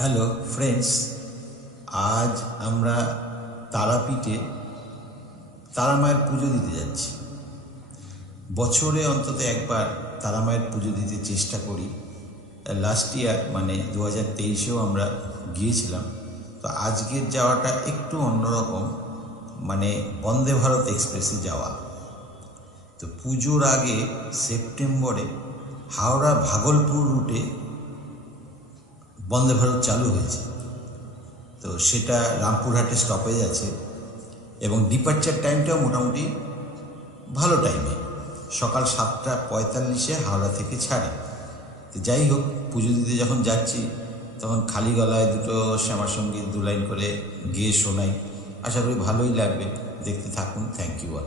Hello friends আজ আমরা তারাপীঠে তারামায়ের পুজো দিতে যাচ্ছি। বছরে অন্তত একবার তারামায়ের পুজো দিতে চেষ্টা করি। লাস্ট ইয়ার মানে দু হাজার তেইশেও আমরা গিয়েছিলাম। তো আজকের যাওয়াটা একটু অন্যরকম মানে বন্দে ভারত এক্সপ্রেসে যাওয়া। তো পুজোর আগে সেপ্টেম্বরে হাওড়া ভাগলপুর রুটে বন্দে ভারত চালু হয়েছে। তো সেটা রামপুরহাটে স্টপেজ আছে এবং ডিপার্চার টাইমটাও মোটামুটি ভালো টাইমে সকাল সাতটা পঁয়তাল্লিশে হাওড়া থেকে ছাড়ে। তো যাই হোক, পুজো দিতে যখন যাচ্ছি, তখন খালি গলায় দুটো শ্যামার সংগীত দু লাইন করে গিয়ে শোনাই। আশা করি ভালোই লাগবে। দেখতে থাকুন। থ্যাংক ইউ অল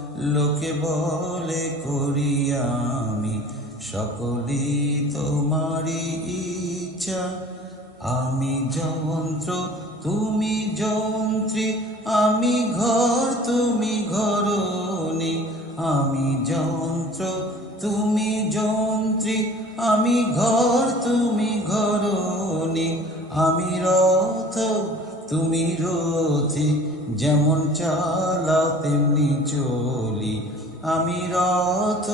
লোকে বলে করি আমি, সকলেই তোমারই ইচ্ছা। আমি যন্ত্র, তুমি যন্ত্রী, আমি ঘর, তুমি ঘরনি আমি যন্ত্র, তুমি যন্ত্রী, আমি ঘর, তুমি ঘরনি আমি রথ, তুমি রথি। যেমন চালা, তেমনি চলি। আমি রথ,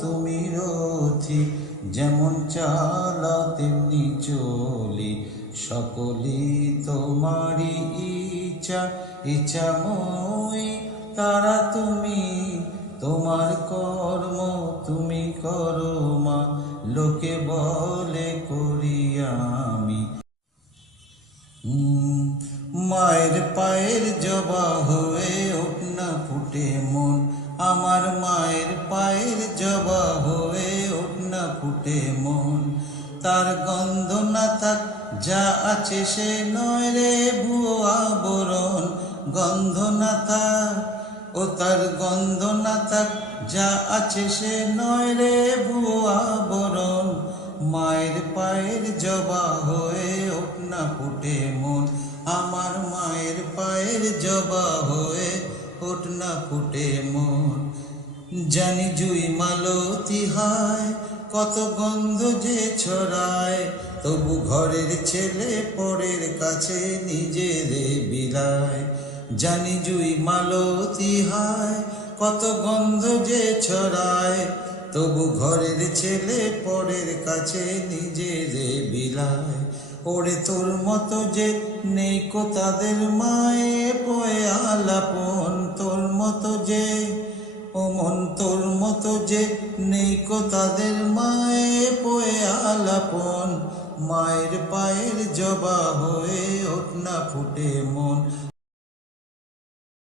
তুমি রথি। যেমন চালা, তেমনি চলি। সকলেই তোমারই ইচ্ছা ইচ্ছা মই। তারা তুমি, তোমার কর্ম তুমি করো মা। লোকে বলে করি আমি। মায়ের পায়ের জবা হয়ে ওঠ ফুটে মন। আমার মায়ের পায়ের জবা হয়ে ওঠ ফুটে মন। তার গন্ধ না থাক, যা আছে সে নয় রে ভুয়া বরণ গন্ধ না থাক, ও তার গন্ধ না থাক, যা আছে সে নয় রে ভুয়া বরণ মায়ের পায়ের জবা হয়ে ওঠ না ফুটে মন। আমার মায়ের পায়ের জবা হয়ে ওঠ না ফুটে মন। জানি জুই মালতি হায়, কত গন্ধ যে ছড়ায়। তবু ঘরের ছেলে পরের কাছে নিজেরে বিলায় জানি জুই মালতি হায়, কত গন্ধ যে ছড়ায়। তবু ঘরের ছেলে পরের কাছে নিজের বিলায়। ওরে তোর মতো যে নেই কো তাদের মায়ে পয়ে আলাপন, তোর মতো যে, ও মন তোর মতো যে নেই কো তাদের মায়ে পয়ে আলাপন। মায়ের পায়ের জবা হয়ে ওঠ না ফুটে মন।